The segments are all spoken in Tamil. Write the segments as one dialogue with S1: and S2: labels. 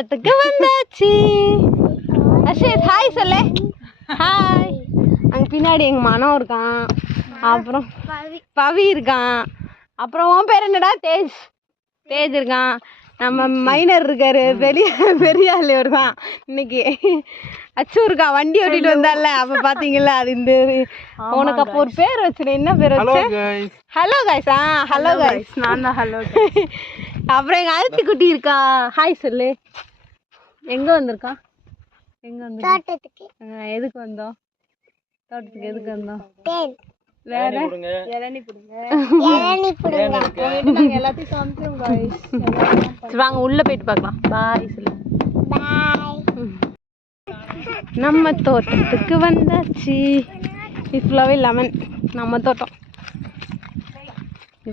S1: தோட்டத்துக்கு வந்தாச்சு. அர்ஷேத் ஹாய் சொல்லு. ஹாய் அங்க பின்னாடி எங்க மனம் இருக்கான். அப்புறம் பவி இருக்கான். அப்புறம் உன் பேர் என்னடா? தேஜ். தேஜ் இருக்கான். நம்ம மைனர் இருக்காரு. பெரிய பெரிய ஆள் இவர் தான் இன்னைக்கு அச்சு இருக்கா? வண்டி ஓட்டிட்டு வந்தால. அப்ப பாத்தீங்களா அது இந்த உனக்கு அப்போ ஒரு பேர் வச்சிரு என்ன பேர் வச்சு? Hello guys ah hello guys
S2: நான் தான் ஹலோ
S1: அப்புறம் எங்க அழுத்தி குட்டி இருக்கா? ஹாய் சொல்லு. எங்க வந்திருக்கா? எங்க வந்திருக்கா?
S3: தோட்டத்துக்கு.
S1: எதுக்கு வந்தோம் தோட்டத்துக்கு எதுக்கு வந்தோம் வேற?
S2: இளநீ கொடுங்க.
S3: இளநீ பிடுங்க
S2: நாங்கள் எல்லாத்தையும் காமிக்கிறோம் guys.
S1: சரி, வாங்க உள்ள போயிட்டு பார்க்கலாம். பாய் நம்ம தோட்டத்துக்கு வந்தாச்சு. இது ஃபுல்லாகவே லெமன் நம்ம தோட்டம்.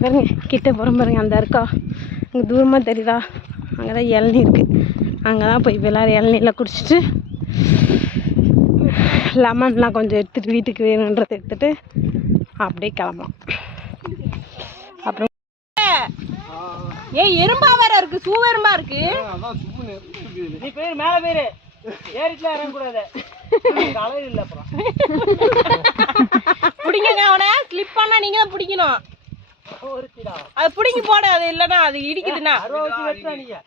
S1: பாருங்க கிட்ட போகிறோம் பாருங்க அந்த இருக்கா அங்கே தூரமாக தெரியுதா? அங்கே தான் இளநீ இருக்குது அங்கே தான் போய் எல்லாரும் இளநீலாம் குடிச்சிட்டு லெமன்லாம் கொஞ்சம் எடுத்துகிட்டு வீட்டுக்கு வேணுன்றதை எடுத்துகிட்டு அப்படியே கிளம்பலாம் அப்புறம் ஏய் எறும்பா வேற இருக்கு சூ எறும்பா இருக்கு.
S2: நீ பேர் மேல பேரு. ஏறிட்டுலாம் இறங்க கூடாது. கலர் இல்ல அப்புறம்.
S1: பிடிங்க அவனை. ஸ்லிப் பண்ணா நீங்க தான் பிடிக்கணும். அது பிடிங்கி போட அது இல்லைன்னா அது இடிக்குதுன்னா
S2: அருவா வச்சு வெட்டா நீங்க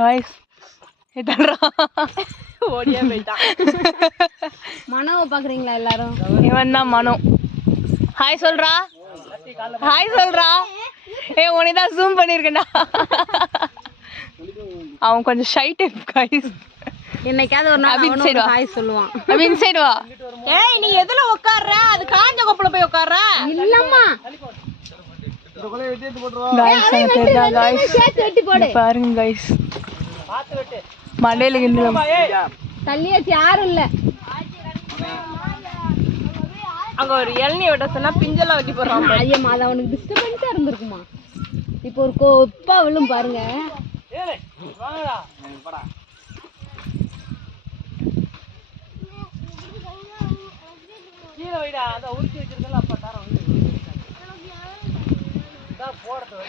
S1: காய்ஸ் இதல்றா ஓடியா போயிட்டான். மனோவை பாக்குறீங்களா எல்லாரும்?
S4: இவன் தான் மனோ. ஹாய் சொல்றா. ஹாய் சொல்றா. ஏ உன்னை தான் ஜூம் பண்ணியிருக்கேன்டா அவன் கொஞ்சம் ஷை டைப் கைஸ்
S1: என்னைக்காவது ஒரு நாள்
S4: அபின்
S1: அவனும்
S4: சைடு.
S1: ஹாய் சொல்லுவான்.
S4: அப்படின்னு சைடு வா?
S1: ஏய் நீ எதுல உட்கார்ற அது காஞ்ச கொப்புல போய் உட்கார்ற இல்லம்மா.
S4: காய்ஸ் காய்ஸ் பாருங்க காய்ஸ் மண்டையில கிண்டலாம்
S1: தள்ளியாச்சு யாரும் இல்ல.
S4: அங்க ஒரு இளநீ விட சொன்னா பிஞ்செல்லாம் வெட்டி போடுறான்
S1: ஐயம்மா அது அவனுக்கு டிஸ்டர்பன்ஸா இருந்திருக்குமா? இப்போ ஒரு கொப்பா விழும் பாருங்க.
S2: ஏலே வாங்கடா. போடா கீழே வைடா அந்த உருட்டி வச்சிருக்கல அப்ப தரம் போடுறது.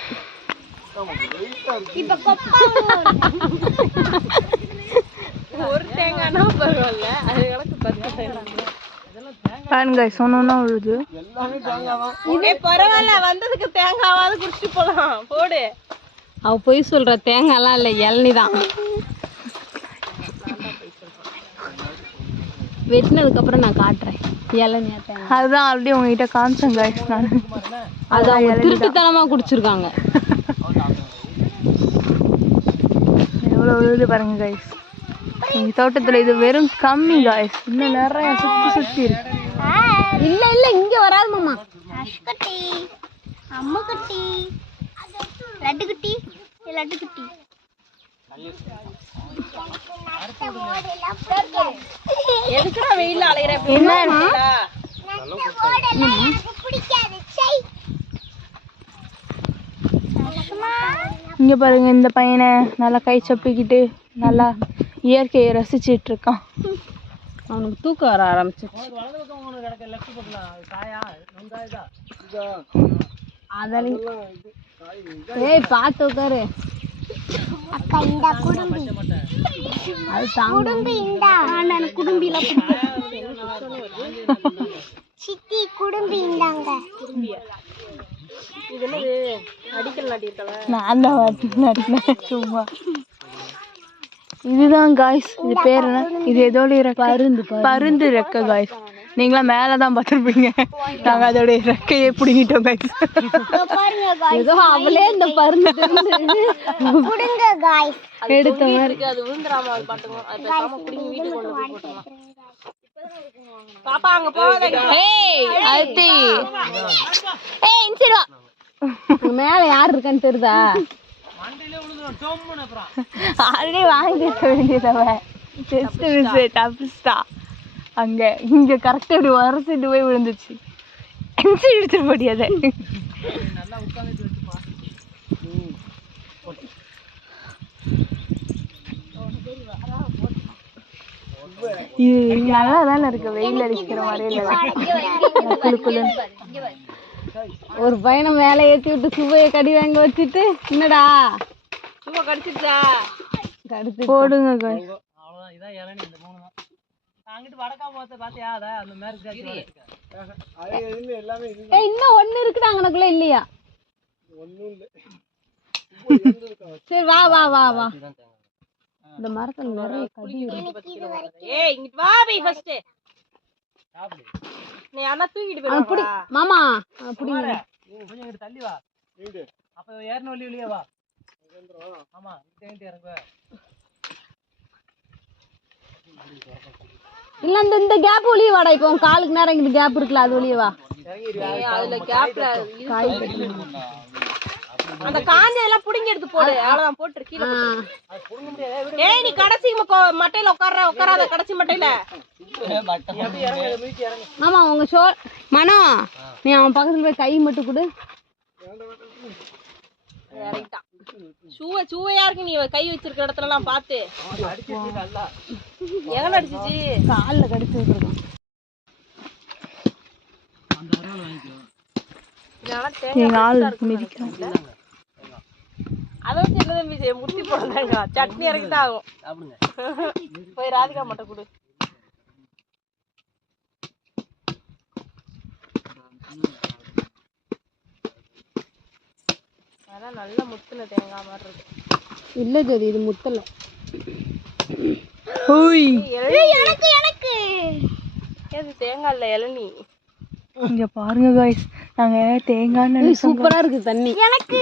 S3: இப்ப
S1: ஒரு தேங்காய்னா பரவாயில்ல. அது கணக்கு பத்து தேங்காய்.
S4: பாருங்க
S1: ஏய் பரவாயில்ல வந்ததுக்கு தேங்காவாவது குடிச்சிட்டு போலாம். போடு. அவ போய் சொல்ற தேங்காய்லாம் இல்ல இளநி தான் வெட்டினதுக்கு அப்புறம் நான் காட்டுறேன். இளநியா தேங்காய்.
S4: அதுதான் அப்படியே உங்ககிட்ட காமிச்சேன் காய்ஸ் நான்.
S1: அது அவங்க திருட்டுத்தனமா குடிச்சிருக்காங்க.
S4: எவ்வளோ விழுது பாருங்க காய்ஸ் எங்க தோட்டத்துல இது வெறும் கம்மி காய்ஸ் இன்னும் நிறைய சுத்தி சுத்தி இருக்கு.
S1: இல்ல இல்ல இங்க வராது மாமா.
S3: அஷ்குட்டி அம்மு குட்டி லட்டு குட்டி லட்டு குட்டி
S1: எதுக்குடா அலையிற
S3: சை
S4: இங்க பாருங்க இந்த பையனை நல்லா கை சப்பிக்கிட்டு நல்லா இயற்கையை ரசிச்சிட்டு இருக்கான்
S1: அவனுக்கு தூக்கம் வர ஆரம்பிச்சு
S2: வலது பக்கம் ஒன்று கிடக்க லெஃப்ட் போட்டுலாம் அது காயா நொந்தா இதா?
S1: அதெல்லாம் ஏய் பார்த்து உட்காரு.
S3: அக்கா இந்த குடும்பி.
S1: அது
S3: குடும்பி இந்தா. சித்தி குடும்பி இந்தாங்க.
S1: இது என்னது? அடிக்கல் நாட்டியிருக்கல
S4: நான் தான் சும்மா. இதுதான் காய்ஸ் இது பேர் என்ன? இது எதோடைய ரெக்கை பருந்து பருந்து. ரெக்கை காய்ஸ் நீங்களாம் மேலே தான் பார்த்துருப்பீங்க. நாங்கள் அதோடைய ரெக்கையே பிடிங்கிட்டோம் காய்ஸ்
S3: பாருங்க guys.
S1: ஏதோ அவளே இந்த பருந்து
S3: குடுங்க காய்ஸ்
S1: எடுத்த மாதிரி
S4: அது விழுந்துடாம அது பார்த்துக்கோ அது பேசாம பிடிங்கி வீட்டுக்கு கொண்டு போய் போட்டுருலாம்
S1: பாப்பா அங்க போகாத.
S4: ஏய் அத்தி ஏய் இன்சைடு வா
S1: அங்க மேல யார் இருக்கான்னு தெரியுதா?
S4: ஆல்ரெடி வாங்கியிருக்க வேண்டியதவ ஜஸ்ட் மிஸ் தப்பிச்சிட்டா அங்க இங்க கரெக்டாக இப்படி வரசிட்டு போய் விழுந்துச்சு எடுத்துட்டு முடியாத. இது நல்லா தானே இருக்கு வெயில் அடிக்கிற மாதிரி இல்லை. குளு குளுன்னு.
S1: ஒரு பையனை மேலே ஏற்றி விட்டு சுவையை கடி வாங்க வச்சுட்டு என்னடா?
S5: சும்மா கடிச்சிருச்சா?
S1: கடிச்சு
S5: போடுங்க guys.
S2: அவ்வளவுதான். இதான் இளநீ இந்த மூணு தான். நான் அங்கிட்டு வடக்கா பார்த்து பாத்தியா? அத அந்த மேரேஜ்
S1: ஏய் இன்னும் ஒண்ணு இருக்குடா அங்கனக்குள்ள இல்லையா? சரி வா வா வா வா. இந்த மரத்துல நிறைய கடி இருக்கு.
S5: ஏய் இங்கிட்டு வா பை ஃபர்ஸ்ட்
S2: சாப்பிடு
S5: நீ
S1: அவன் புடி.
S5: போயிடுவா
S1: மாமா. அப்படி
S2: கொஞ்சம் இங்கிட்டு தள்ளி வா. அப்ப ஏறணும் வழி வழியே வா ஆமா இங்கிட்ட இறங்குவ.
S1: இல்ல இந்த இந்த கேப் ஒளிய வாடா இப்போ உன் காலுக்கு நேரம் இங்கிட்டு கேப் இருக்குல்ல அது ஒளிய வா.
S5: அதுல கேப்ல அந்த காஞ்ச எல்லாம் புடிங்கி எடுத்து போடு. அவ்வளவுதான் போட்டு கீழே ஏய் நீ கடைசி மட்டையில உட்கார்ற உட்காராத கடைசி மட்டையில.
S1: மாமா உங்க ஷோ மனோ நீ அவன் பக்கத்துல போய் கை மட்டும் கொடு.
S5: சூவ சூவையா இருக்கு நீ கை வச்சிருக்க இடத்துல எல்லாம்
S2: நல்லா
S5: எகன அடிச்சிச்சு?
S1: காலில் கடிச்சு
S2: அருவாள் வாங்கிக்கோ
S5: செய்ய முத்தி போடுறாங்க சட்னி இறக்கி தான் ஆகும்.
S2: சாப்பிடுங்க.
S5: போய் ராதிகா மட்டும் கொடு. அதான் நல்ல முத்துன தேங்காய் மாதிரி இருக்கு.
S1: இல்ல ஜோதி இது முத்தல.
S3: எனக்கு எனக்கு.
S5: ஏது தேங்காய் இல்ல இளநீ.
S4: இங்க பாருங்க காய்ஸ் நாங்க தேங்காய்
S1: சூப்பரா இருக்கு தண்ணி.
S3: எனக்கு